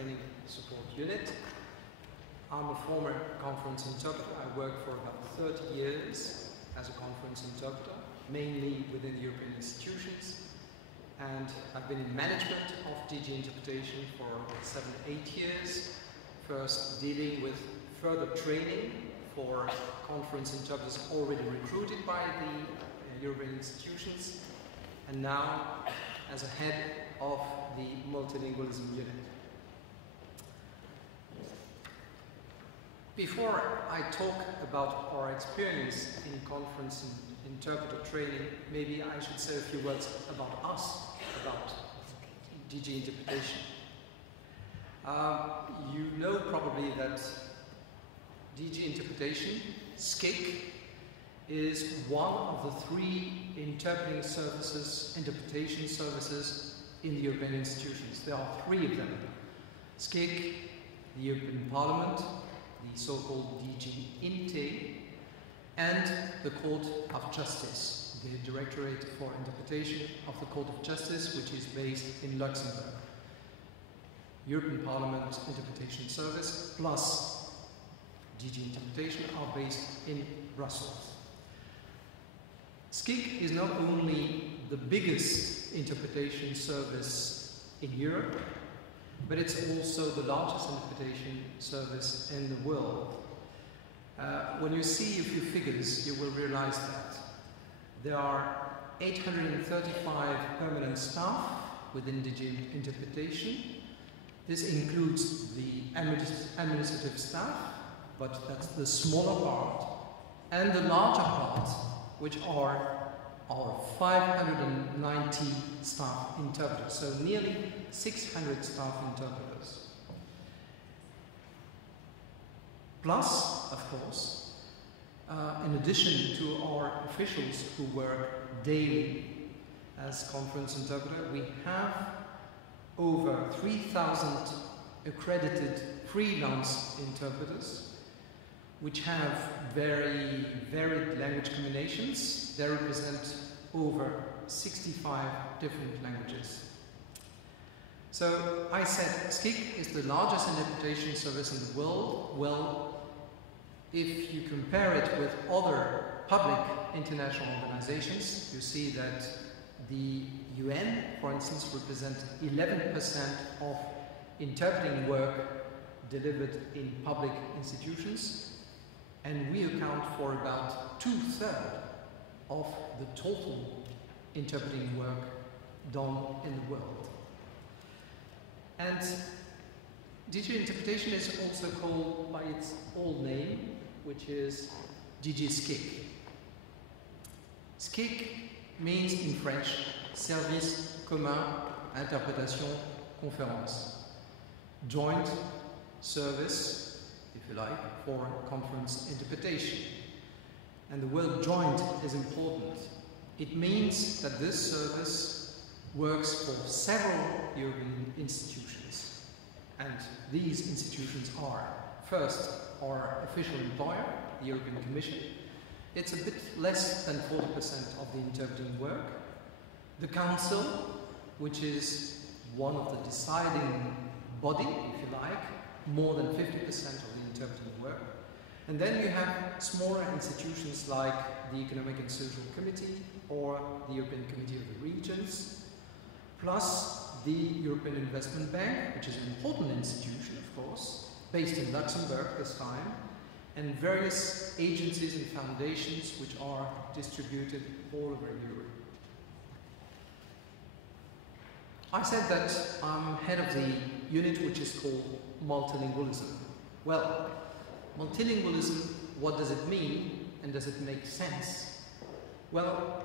Training Support Unit. I'm a former conference interpreter. I worked for about 30 years as a conference interpreter, mainly within the European institutions. And I've been in management of DG interpretation for 7-8 years, first dealing with further training for conference interpreters already recruited by the European institutions, and now as a head of the multilingualism unit. Before I talk about our experience in conference and interpreter training, maybe I should say a few words about us, about DG interpretation. You know probably that DG interpretation, SCIC, is one of the 3 interpreting services, interpretation services in the European institutions. There are 3 of them. SCIC, the European Parliament, the so-called DG INTE, and the Court of Justice, the Directorate for Interpretation of the Court of Justice, which is based in Luxembourg. European Parliament Interpretation Service plus DG Interpretation are based in Brussels. SCIC is not only the biggest interpretation service in Europe, but it's also the largest interpretation service in the world. When you see a few figures, you will realize that there are 835 permanent staff within DG interpretation. This includes the administrative staff, but that's the smaller part, and the larger part, which are our 590 staff interpreters, so nearly 600 staff interpreters. Plus, of course, in addition to our officials who work daily as conference interpreter, we have over 3,000 accredited freelance interpreters, which have very varied language combinations. They represent over 65 different languages. So I said SCIC is the largest interpretation service in the world. Well, if you compare it with other public international organizations, you see that the UN, for instance, represents 11% of interpreting work delivered in public institutions, and we account for about 2/3 of the total interpreting work done in the world. And DG interpretation is also called by its old name, which is DG SCIC. SCIC means in French, Service Commun Interprétation Conférence, joint service, if you like, for conference interpretation. And the word joint is important. It means that this service works for several European institutions. And these institutions are, first, our official employer, the European Commission. It's a bit less than 40% of the interpreting work. The Council, which is one of the deciding body, if you like, more than 50% of the interpreting work. And then you have smaller institutions like the Economic and Social Committee or the European Committee of the Regions, plus the European Investment Bank, which is an important institution, of course, based in Luxembourg this time, and various agencies and foundations which are distributed all over Europe. I said that I'm head of the unit which is called Multilingualism. Well, multilingualism, what does it mean, and does it make sense? Well,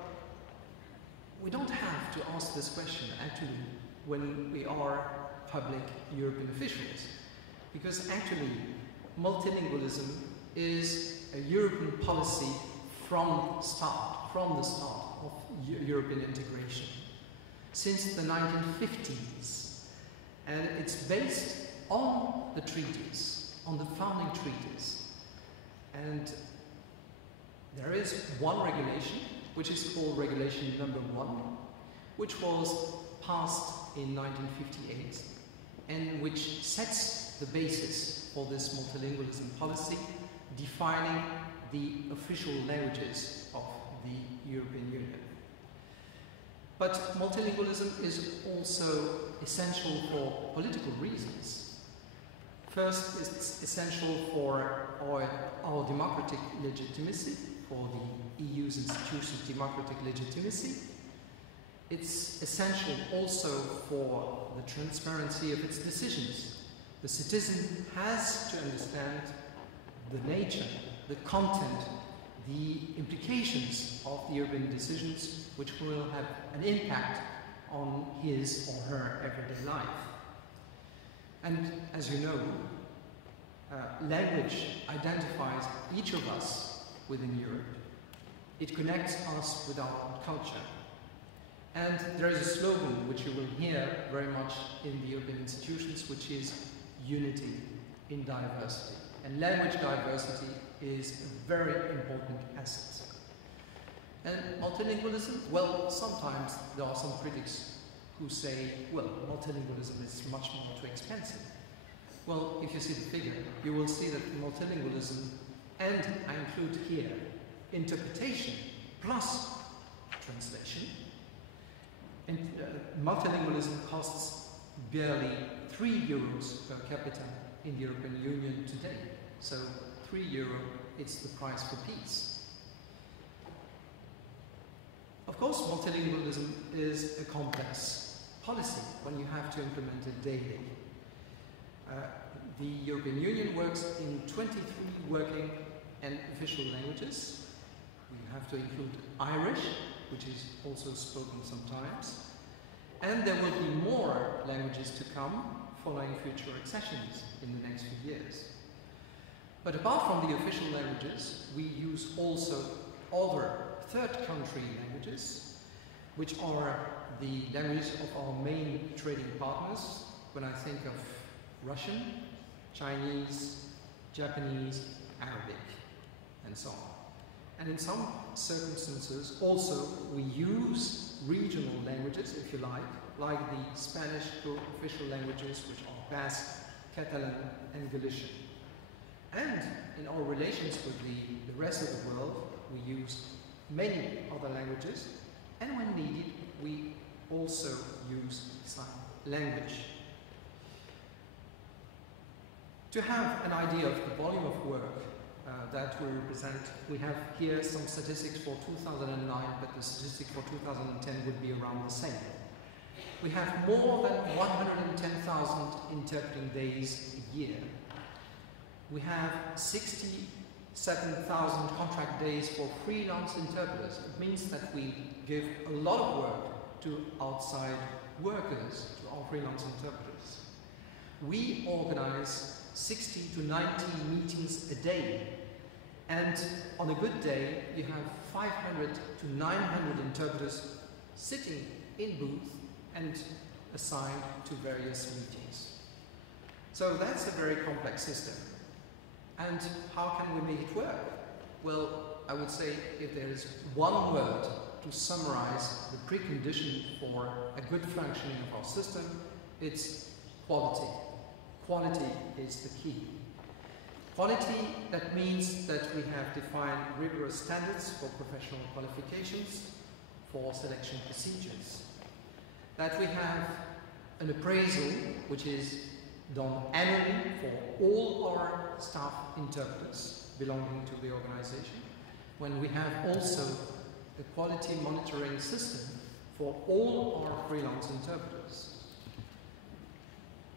we don't have to ask this question actually when we are public European officials, because actually multilingualism is a European policy from the start of European integration, since the 1950s, and it's based on the treaties, on the founding treaties. And there is one regulation, which is called Regulation number 1, which was passed in 1958. and which sets the basis for this multilingualism policy, defining the official languages of the European Union. But multilingualism is also essential for political reasons. First, it's essential for our democratic legitimacy, for the EU's institutions' democratic legitimacy. It's essential also for the transparency of its decisions. The citizen has to understand the nature, the content, the implications of the European decisions, which will have an impact on his or her everyday life. And as you know, language identifies each of us within Europe. It connects us with our culture. And there is a slogan which you will hear very much in the European institutions, which is unity in diversity. And language diversity is a very important asset. And multilingualism, well, sometimes there are some critics who say, well, multilingualism is much more too expensive. Well, if you see the figure, you will see that multilingualism, and I include here interpretation plus translation, and multilingualism costs barely €3 per capita in the European Union today. So €3, it's the price for peace. Of course, multilingualism is a complex policy when you have to implement it daily. The European Union works in 23 working and official languages. We have to include Irish, which is also spoken sometimes. And there will be more languages to come following future accessions in the next few years. But apart from the official languages, we use also other third country languages, which are the languages of our main trading partners. When I think of Russian, Chinese, Japanese, Arabic, and so on. And in some circumstances also we use regional languages, if you like the Spanish co-official languages, which are Basque, Catalan, and Galician. And in our relations with the rest of the world, we use many other languages, and when needed, we also use sign language. To have an idea of the volume of work that we represent, we have here some statistics for 2009, but the statistic for 2010 would be around the same. We have more than 110,000 interpreting days a year. We have 67,000 contract days for freelance interpreters. It means that we give a lot of work to outside workers, to our freelance interpreters. We organize 60 to 90 meetings a day, and on a good day you have 500 to 900 interpreters sitting in booth and assigned to various meetings. So that's a very complex system. And how can we make it work? Well, I would say if there is one word to summarize the precondition for a good functioning of our system, it's quality. Quality is the key. Quality, that means that we have defined rigorous standards for professional qualifications, for selection procedures. That we have an appraisal which is done annually for all our staff interpreters belonging to the organization, when we have also a quality monitoring system for all our freelance interpreters.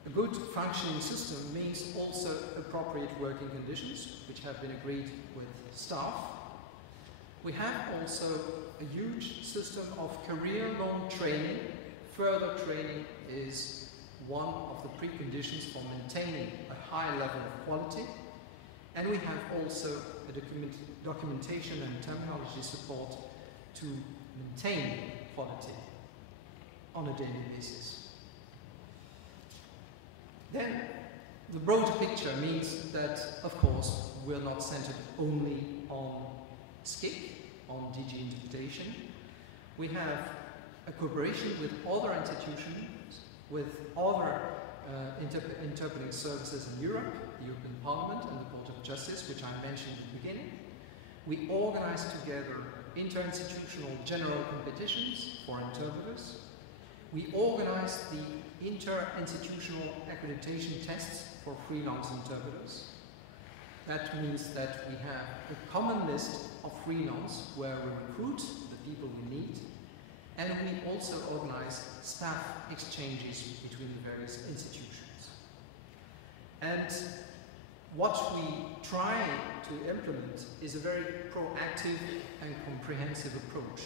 A good functioning system means also appropriate working conditions, which have been agreed with staff. We have also a huge system of career-long training. Further training is one of the preconditions for maintaining a high level of quality. And we have also a documentation and terminology support to maintain quality on a daily basis. Then, the broader picture means that, of course, we're not centered only on SCIC, on DG interpretation. We have a cooperation with other institutions, with other interpreting services in Europe, the European Parliament and the Court of Justice, which I mentioned at the beginning. We organize together interinstitutional general competitions for interpreters. We organize the interinstitutional accreditation tests for freelance interpreters. That means that we have a common list of freelance where we recruit the people we need, and we also organize staff exchanges between the various institutions. And what we try to implement is a very proactive and comprehensive approach.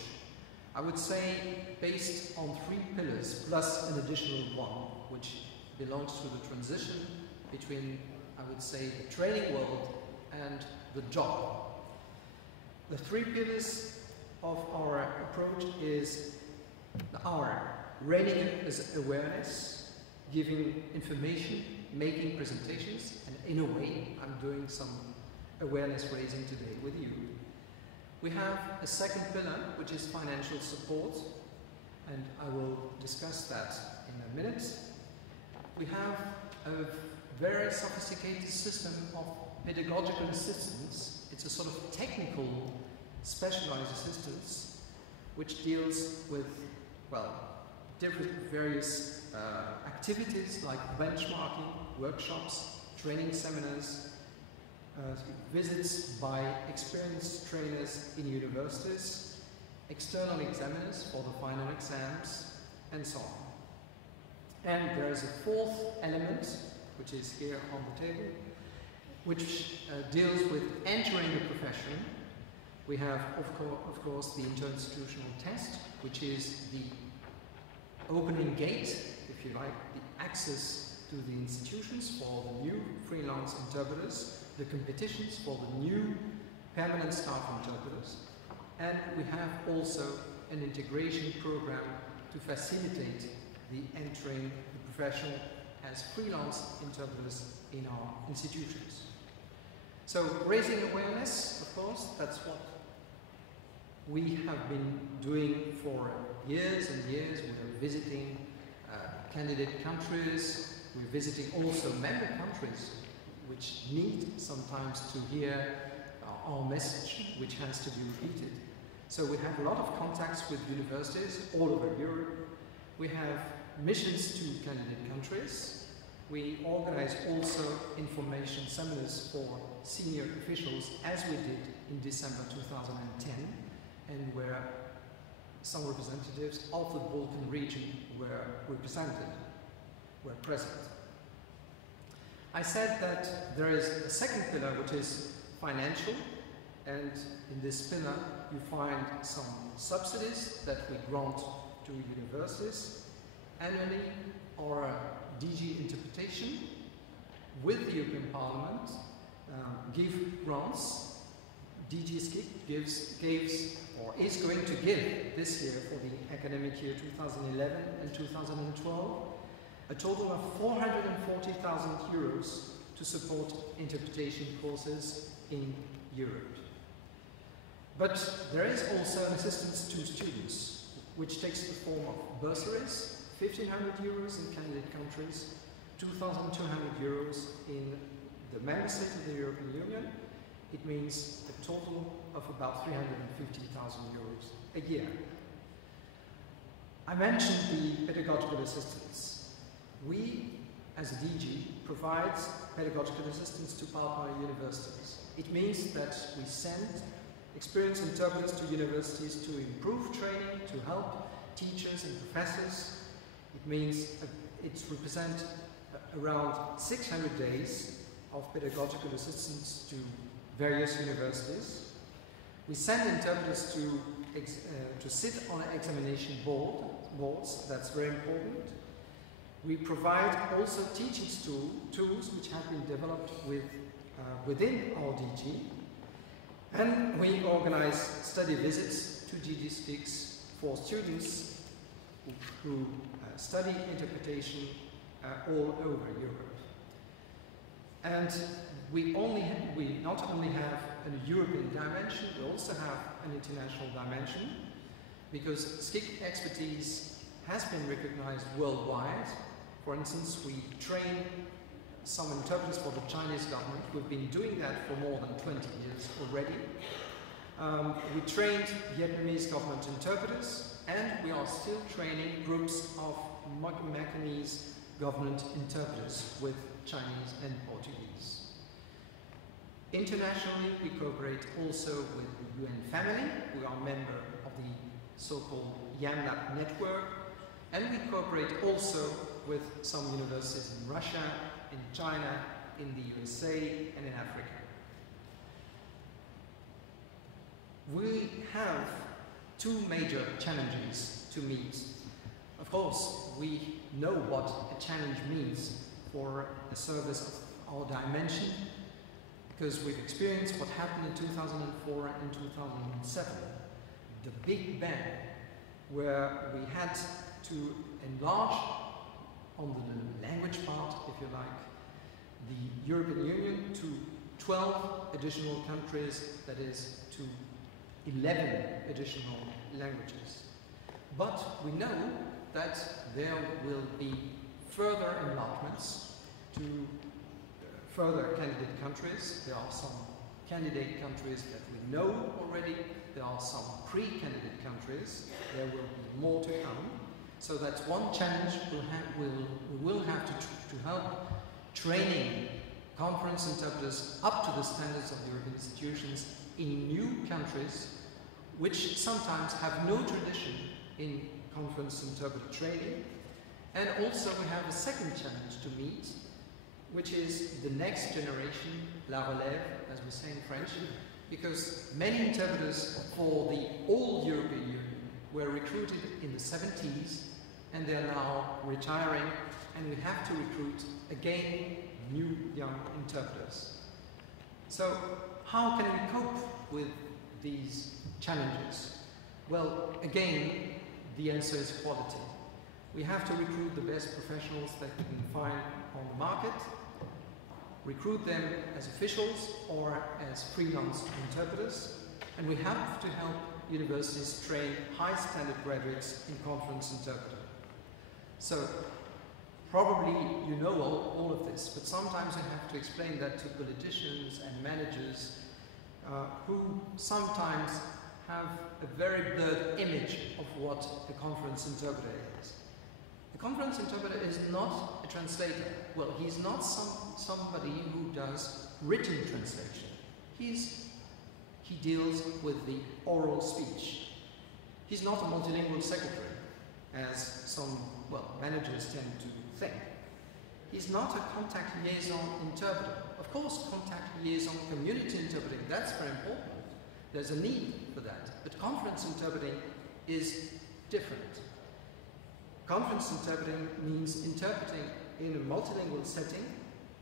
I would say based on 3 pillars plus an additional one, which belongs to the transition between, I would say, the training world and the job. The 3 pillars of our approach is our readiness awareness, giving information, making presentations, and in a way, I'm doing some awareness raising today with you. We have a second pillar, which is financial support, and I will discuss that in a minute. We have a very sophisticated system of pedagogical assistance. It's a sort of technical, specialized assistance, which deals with, well, different various activities like benchmarking, workshops, training seminars, visits by experienced trainers in universities, external examiners for the final exams, and so on. And there is a 4th element, which is here on the table, which deals with entering the profession. We have, of course, the interinstitutional test, which is the opening gate, if you like, the access to the institutions for the new freelance interpreters, the competitions for the new permanent staff interpreters, and we have also an integration program to facilitate the entering the profession as freelance interpreters in our institutions. So raising awareness, of course, that's what we have been doing for years and years. We're visiting candidate countries, we're visiting also member countries which need sometimes to hear our message, which has to be repeated. So we have a lot of contacts with universities all over Europe. We have missions to candidate countries. We organize also information seminars for senior officials, as we did in December 2010, and where some representatives of the Balkan region were present. I said that there is a second pillar, which is financial, and in this pillar you find some subsidies that we grant to universities annually, or DG interpretation with the European Parliament give grants. DG SCIC gives or is going to give this year for the academic year 2011 and 2012 a total of 440,000 euros to support interpretation courses in Europe. But there is also an assistance to students, which takes the form of bursaries, 1,500 euros in candidate countries, 2,200 euros in the member states of the European Union. It means a total of about 350,000 euros a year. I mentioned the pedagogical assistance. We, as a DG, provide pedagogical assistance to partner universities. It means that we send experienced interpreters to universities to improve training, to help teachers and professors. It means it represents around 600 days of pedagogical assistance to various universities. We send interpreters to sit on examination boards. That's very important. We provide also teaching tools which have been developed within our DG, and we organize study visits to DG SCICs for students who study interpretation all over Europe. And we not only have a European dimension, we also have an international dimension, because SCIC expertise has been recognized worldwide For instance, we train some interpreters for the Chinese government. We've been doing that for more than 20 years already. We trained Vietnamese government interpreters, and we are still training groups of Macanese government interpreters with Chinese and Portuguese. Internationally, we cooperate also with the UN family. We are a member of the so-called YAMLAB network, and we cooperate also with some universities in Russia, in China, in the USA, and in Africa. We have two major challenges to meet. Of course, we know what a challenge means for a service of our dimension, because we've experienced what happened in 2004 and 2007, the Big Bang, where we had to enlarge on the language part, if you like, the European Union to 12 additional countries, that is, to 11 additional languages. But we know that there will be further enlargements to further candidate countries. There are some candidate countries that we know already. There are some pre-candidate countries. There will be more to come. So that's one challenge we will have to help training conference interpreters up to the standards of the European institutions in new countries which sometimes have no tradition in conference interpreter training. And also we have a second challenge to meet, which is the next generation, la relève, as we say in French, because many interpreters for the old European Union were recruited in the 70s, and they are now retiring, and we have to recruit again new young interpreters. So how can we cope with these challenges? Well, again, the answer is quality. We have to recruit the best professionals that we can find on the market, recruit them as officials or as freelance interpreters, and we have to help universities train high standard graduates in conference interpreting. So probably you know all of this, but sometimes I have to explain that to politicians and managers who sometimes have a very blurred image of what a conference interpreter is. A conference interpreter is not a translator. Well, he's not somebody who does written translation. He deals with the oral speech. He's not a multilingual secretary, as some, managers tend to think. He's not a contact liaison interpreter. Of course, contact liaison community interpreting, that's very important. There's a need for that. But conference interpreting is different. Conference interpreting means interpreting in a multilingual setting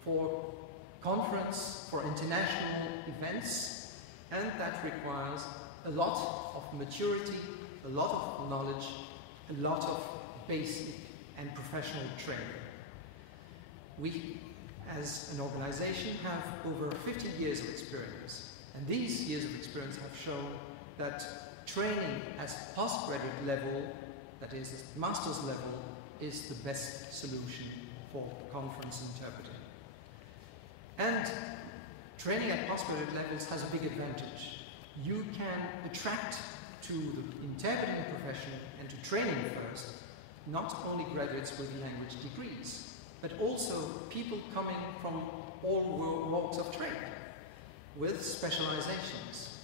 for conference, for international events, and that requires a lot of maturity, a lot of knowledge, a lot of basic and professional training. We, as an organization, have over 50 years of experience, and these years of experience have shown that training at postgraduate level, that is, at master's level, is the best solution for conference interpreting. And training at postgraduate levels has a big advantage. You can attract to the interpreting profession and to training first, not only graduates with language degrees, but also people coming from all walks of trade with specializations.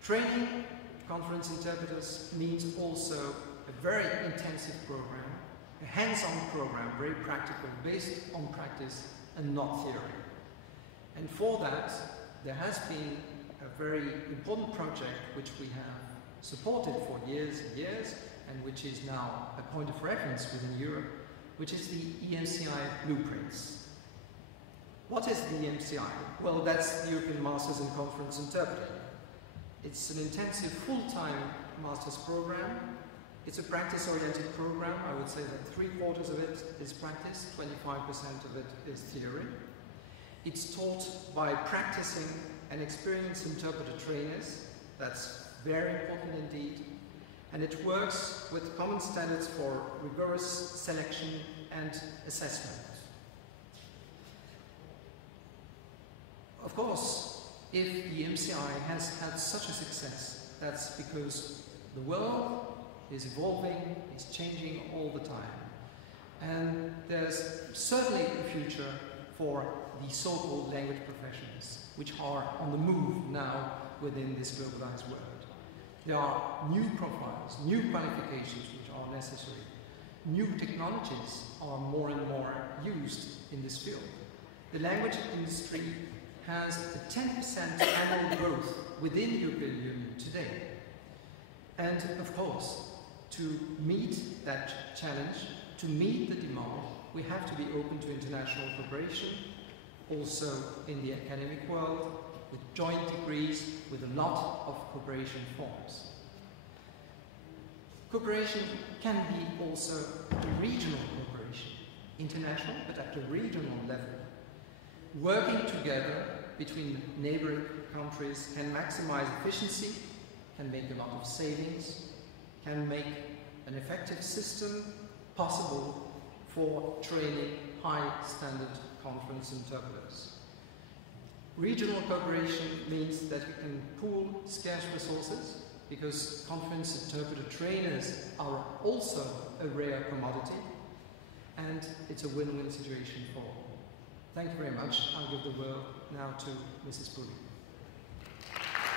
Training conference interpreters means also a very intensive program, a hands-on program, very practical, based on practice and not theory. And for that, there has been a very important project which we have supported for years and years, and which is now a point of reference within Europe, which is the EMCI blueprints. What is the EMCI? Well, that's the European Masters in Conference Interpreting. It's an intensive full-time master's program. It's a practice-oriented program. I would say that 3/4 of it is practice, 25% of it is theory. It's taught by practicing and experienced interpreter trainers. That's very important indeed. and it works with common standards for rigorous selection and assessment. Of course, if the MCI has had such a success, that's because the world is evolving, is changing all the time. And there's certainly a future for the so-called language professions, which are on the move now within this globalized world. There are new profiles, new qualifications which are necessary. New technologies are more and more used in this field. The language industry has a 10% annual growth within the European Union today. And of course, to meet that challenge, to meet the demand, we have to be open to international cooperation, also in the academic world, with joint degrees, with a lot of cooperation forms. Cooperation can be also a regional cooperation, international, but at a regional level. Working together between neighboring countries can maximize efficiency, can make a lot of savings, can make an effective system possible for training high-standard conference interpreters. Regional cooperation means that we can pool scarce resources, because conference interpreter trainers are also a rare commodity, and it's a win-win situation for all. Thank you very much. I'll give the word now to Mrs. Puri.